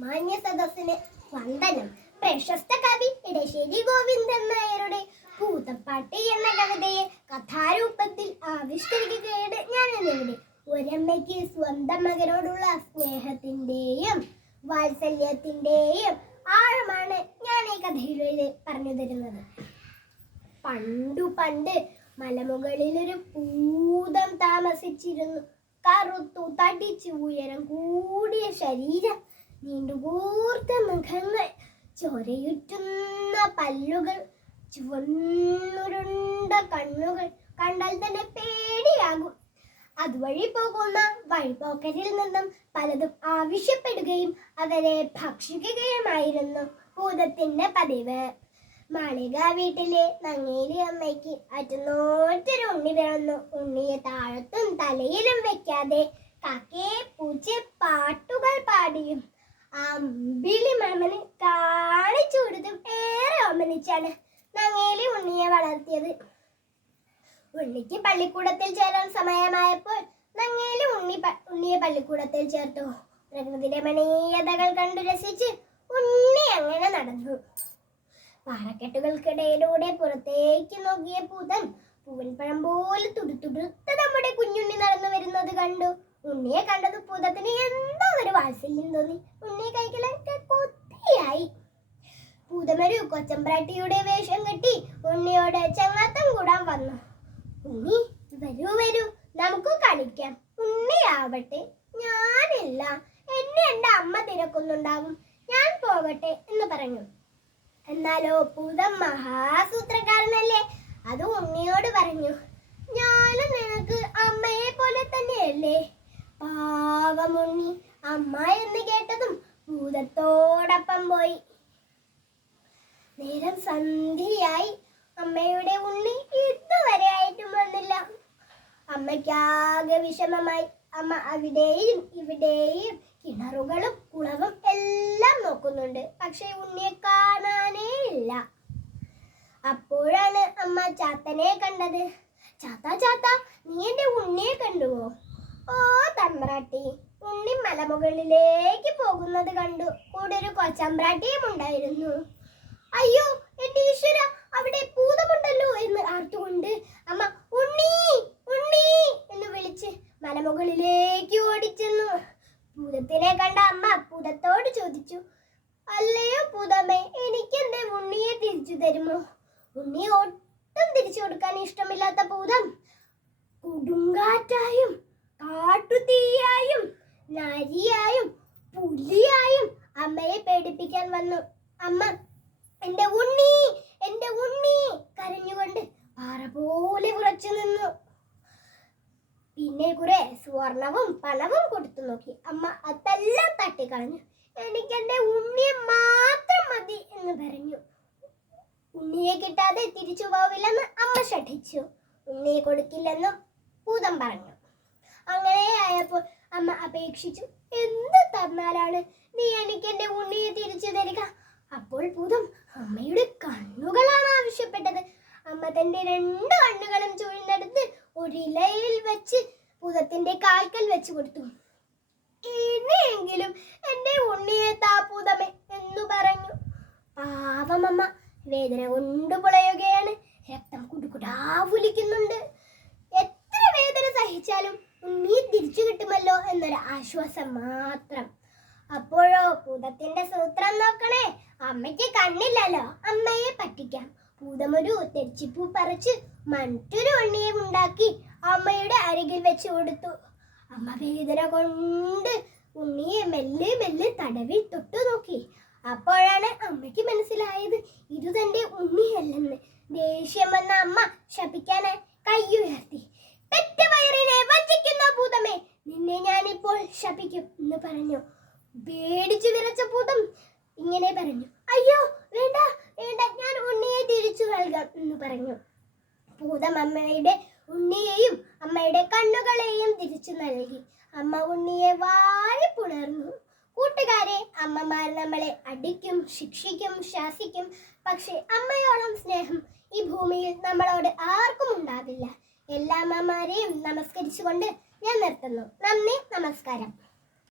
മാന്യ സദസ്സിന് വന്ദനം. പ്രശസ്ത കവി ഇടശ്ശേരി ഗോവിന്ദൻ നായരുടെ പൂതപ്പാട്ട് എന്ന കവിതയെ കഥാരൂപത്തിൽ ആവിഷ്കരിക്കുകയാണ് ഞാൻ എന്നിവിടെ ഒരമ്മയ്ക്ക് സ്വന്തം മകനോടുള്ള സ്നേഹത്തിന്റെയും വാത്സല്യത്തിന്റെയും ആഴമാണ് ഞാൻ ഈ കഥയിലൂടെ പറഞ്ഞു തരുന്നത്. പണ്ടു പണ്ട് മലമുകളിൽ ഒരു പൂതം താമസിച്ചിരുന്നു. കറുത്തു തടിച്ചു ഉയരം കൂടിയ ശരീരം നീണ്ടുകൂർത്ത മുഖങ്ങൾ ചൊരയുറ്റുന്ന പല്ലുകൾ ചുവന്നുരുണ്ട കണ്ണുകൾ കണ്ടാൽ തന്നെ പേടിയാകും. അതുവഴി പോകുന്ന വഴിപോക്കരിൽ നിന്നും പലതും ആവശ്യപ്പെടുകയും അവരെ ഭക്ഷിക്കുകയുമായിരുന്നു ഭൂതത്തിന്റെ പതിവ്. മാളിക വീട്ടിലെ നങ്ങേലി അമ്മയ്ക്ക് അറ്റുനോറ്റൊരു ഉണ്ണി പിറന്നു ഉണ്ണിയെ താഴത്തും തലയിലും വെക്കാതെ കാക്കേ പൂച്ച പാട്ടുകൾ പാടിയും അമ്പിളി മാമന് കാണിച്ചു കൊടുത്തും ഏറെ ഓമനിച്ചാണ് നങ്ങേലി ഉണ്ണിയെ വളർത്തിയത്. ഉണ്ണിക്ക് പള്ളിക്കൂടത്തിൽ ചേരാൻ സമയമായപ്പോൾ നങ്ങേലി ഉണ്ണി ഉണ്ണിയെ പള്ളിക്കൂടത്തിൽ ചേർത്തു. പ്രകൃതി രമണീയതകൾ കണ്ടു രസിച്ച് ഉണ്ണി അങ്ങനെ നടന്നു. പാറക്കെട്ടുകൾക്കിടയിലൂടെ പുറത്തേക്ക് നോക്കിയ പൂതൻ പൂവൻപഴം പോലെ തുടുത്തുടുത്ത നമ്മുടെ കുഞ്ഞുണ്ണി നടന്നു വരുന്നത് കണ്ടു. ഉണ്ണിയെ കണ്ടത് പൂതത്തിന് എന്തോ ഒരു വാത്സല്യം തോന്നി. കഴിക്കലൊക്കെ കൊത്തിയായി. പൂതമരു കൊച്ചമ്പ്രാട്ടിയുടെ വേഷം കെട്ടി ഉണ്ണിയോട് ചങ്ങാത്തം കൂടാൻ വന്നു. ഉണ്ണി വരൂ വരൂ നമുക്ക് കളിക്കാം. ഉണ്ണിയാവട്ടെ ഞാനില്ല. എന്നെ എന്റെ അമ്മ തിരക്കുന്നുണ്ടാവും. ഞാൻ പോകട്ടെ എന്ന് പറഞ്ഞു. എന്നാലോ പൂതം മഹാസൂത്രക്കാരനല്ലേ? അത് ഉണ്ണിയോട് പറഞ്ഞു. ഞാനും നിനക്ക് അമ്മയെ പോലെ തന്നെയല്ലേ പാവമുണ്ണി അമ്മ എന്ന് കേട്ടതും ഭൂതത്തോടൊപ്പം പോയി നേരം സന്ധ്യയായി. അമ്മയുടെ ഉണ്ണി ഇതുവരെ ആയിട്ടും വന്നില്ല. അമ്മയ്ക്കാകെ വിഷമമായി. അമ്മ അവിടെയും ഇവിടെയും കിണറുകളും കുളവും എല്ലാം നോക്കുന്നുണ്ട്. പക്ഷെ ഉണ്ണിയെ കാണാനേ ഇല്ല. അപ്പോഴാണ് അമ്മ ചാത്തനെ കണ്ടത്. ചാത്ത ചാത്ത നീ എന്റെ ഉണ്ണിയെ കണ്ടുവോ? ഓ തമ്പ്രാട്ടി. ഉണ്ണി മലമുകളിലേക്ക് പോകുന്നത് കണ്ടു. കൂടെ ഒരു കൊച്ചമ്പ്രാട്ടിയും ഉണ്ടായിരുന്നു. അയ്യോ എന്റെ ഈശ്വര അവിടെ ഭൂതമുണ്ടല്ലോ എന്ന് ആർത്തുകൊണ്ട് അമ്മ ഉണ്ണി ഉണ്ണി എന്ന് വിളിച്ച് മലമുകളിലേക്ക് ഓടിച്ചെന്നു. ഭൂതത്തിനെ കണ്ട അമ്മ ഭൂതത്തോട് ചോദിച്ചു അല്ലയോ ഭൂതമേ എനിക്ക് എന്റെ ഉണ്ണിയെ തിരിച്ചു തരുമോ? ഉണ്ണി ഒട്ടും തിരിച്ചു കൊടുക്കാൻ ഇഷ്ടമില്ലാത്ത ഭൂതം. കൊടുങ്കാറ്റായും കാട്ടുതീയായും നരിയായും പുലിയായും അമ്മയെ പേടിപ്പിക്കാൻ വന്നു. അമ്മ എന്റെ ഉണ്ണി എന്റെ ഉണ്ണി കരഞ്ഞുകൊണ്ട് പാറ പോലെ ഉറച്ചു നിന്നു. പിന്നെ കുറെ സ്വർണവും പണവും കൊടുത്തു നോക്കി. അമ്മ അതെല്ലാം തട്ടിക്കളഞ്ഞു. എനിക്ക് എന്റെ ഉണ്ണിയെ മാത്രം മതി എന്ന് പറഞ്ഞു. ഉണ്ണിയെ കിട്ടാതെ തിരിച്ചു പോവില്ലെന്ന് അമ്മ ശഠിച്ചു. ഉണ്ണിയെ കൊടുക്കില്ലെന്നും ഭൂതം പറഞ്ഞു. അങ്ങനെ ആയപ്പോൾ അമ്മ അപേക്ഷിച്ചു എന്ത് തന്നാലാണ് നീ എനിക്ക് എന്റെ ഉണ്ണിയെ തിരിച്ചു തരിക? അപ്പോൾ ഭൂതം അമ്മയുടെ തന്റെ രണ്ട് കണ്ണുകളും ചുഴിഞ്ഞെടുത്ത് ഒരിലയിൽ വെച്ച് ഭൂതത്തിന്റെ കാൽക്കൽ വെച്ച് കൊടുത്തു. ഇനിയെങ്കിലും എന്റെ ഉണ്ണിയെ താ ഭൂതമേ എന്നു പറഞ്ഞു. പാവമമ്മ വേദന കൊണ്ട് പുളയുകയാണ്. രക്തം കുടുകുടാവുലിക്കുന്നുണ്ട് എത്ര വേദന സഹിച്ചാലും ഉണ്ണി തിരിച്ചു കിട്ടുമല്ലോ എന്നൊരു ആശ്വാസം മാത്രം. അപ്പോഴോ ഭൂതത്തിന്റെ സൂത്രം നോക്കണേ. അമ്മയ്ക്ക് കണ്ണില്ലല്ലോ. അമ്മയെ പറ്റിക്കാം. ഭൂതമൊരു തെച്ചിപ്പൂ പറിച്ച് മറ്റൊരു വണ്ണിയെ ഉണ്ടാക്കി അമ്മയുടെ അരികിൽ വെച്ച് കൊടുത്തു. അമ്മ വേദന കൊണ്ട് ഉണ്ണിയെ മെല്ലെ മെല്ലെ തടവി തൊട്ടു നോക്കി. അപ്പോഴാണ് അമ്മയ്ക്ക് മനസ്സിലായത് ഇത് തന്റെ ഉണ്ണിയല്ലെന്ന്. ദേഷ്യം വന്ന അമ്മ ശപിക്കാനായി കൈയുയർത്തി പെറ്റ വയറിനെ വഞ്ചിക്കുന്ന ഭൂതമേ നിന്നെ ഞാനിപ്പോൾ ശപിക്കും എന്ന് പറഞ്ഞു. പേടിച്ചു വിറച്ച ഭൂതം ഇങ്ങനെ പറഞ്ഞു അയ്യോ വേണ്ട വേണ്ട ഞാൻ ഉണ്ണിയെ തിരിച്ചു നൽകാം എന്ന് പറഞ്ഞു ഭൂതം അമ്മയുടെ ഉണ്ണിയെയും അമ്മയുടെ കണ്ണുകളെയും തിരിച്ചു നൽകി. അമ്മ ഉണ്ണിയെ വാരി പുണർന്നു. കൂട്ടുകാരെ അമ്മമാർ നമ്മളെ അടിക്കും ശിക്ഷിക്കും ശാസിക്കും. പക്ഷെ അമ്മയോളം സ്നേഹം ഈ ഭൂമിയിൽ നമ്മളോട് ആർക്കും ഉണ്ടാവില്ല. എല്ലാ അമ്മമാരെയും നമസ്കരിച്ചുകൊണ്ട് ഞാൻ നിർത്തുന്നു. നന്ദി നമസ്കാരം.